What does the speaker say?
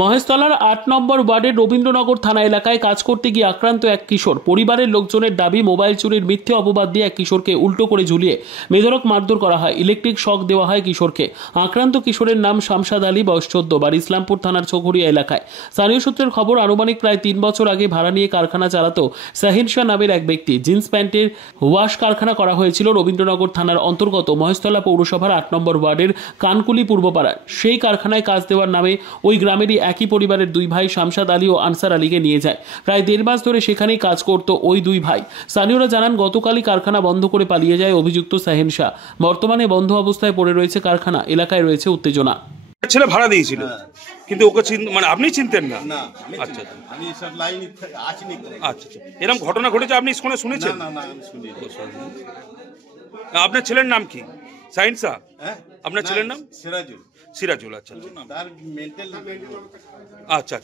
মহেশতলার ৮ নম্বর ওয়ার্ডের রবীন্দ্রনগর থানা এলাকায় কাজ করতে গিয়ে আক্রান্ত এক কিশোর। পরিবারের লোকজনের দাবি, মোবাইল চুরির মিথ্যে অপবাদ দিয়ে এক কিশোরকে উল্টো করে ঝুলিয়ে বেধড়ক মারধর করা হয়। ইলেকট্রিক শক দেওয়া হয় কিশোরকে। আক্রান্ত কিশোরের নাম শামসাদ আলী, বয়স ১৪, বাড়ি ইসলামপুর থানার চৌঘরিয়া এলাকায়। স্থানীয় সূত্রের খবর, আনুমানিক প্রায় ৩ বছর আগে ভাড়া নিয়ে কারখানা চালাতো সাহিন শাহ নামের এক ব্যক্তি। জিন্স প্যান্টের ওয়াশ কারখানা করা হয়েছিল রবীন্দ্রনগর থানার অন্তর্গত মহেশতলা পৌরসভার ৮ নম্বর ওয়ার্ডের কানকুলি পূর্বপাড়ায়। সেই কারখানায় কাজ দেওয়ার নামে ওই গ্রামেরই একই পরিবারের দুই ভাই শামসাদ আলী ও আনসার আলীকে নিয়ে যায়। প্রায় ১.৫ মাস ধরে সেখানেই কাজ করত ওই দুই ভাই। স্থানীয়রা জানান, গতকালই কারখানা বন্ধ করে পালিয়ে যায় অভিযুক্ত সাহিন শাহ। বর্তমানে বন্ধ অবস্থায় পড়ে রয়েছে কারখানা। এলাকায় রয়েছে উত্তেজনা। ছেলে ভাড়া দিয়েছিল, কিন্তু ওকে মানে আপনি চিনতেন না? না, আচ্ছা আমি সব লাইনে আসিনি। আচ্ছা, এরকম ঘটনা ঘটেছে, আপনি স্কুলে শুনেছেন? না, আমি শুনি। আপনার ছেলের নাম কি? সাহিন শাহ? হ্যাঁ, আপনার ছেলের নাম? সিরাজুল। সিরাজুল। আচ্ছা তার মেন্টাল। আচ্ছা।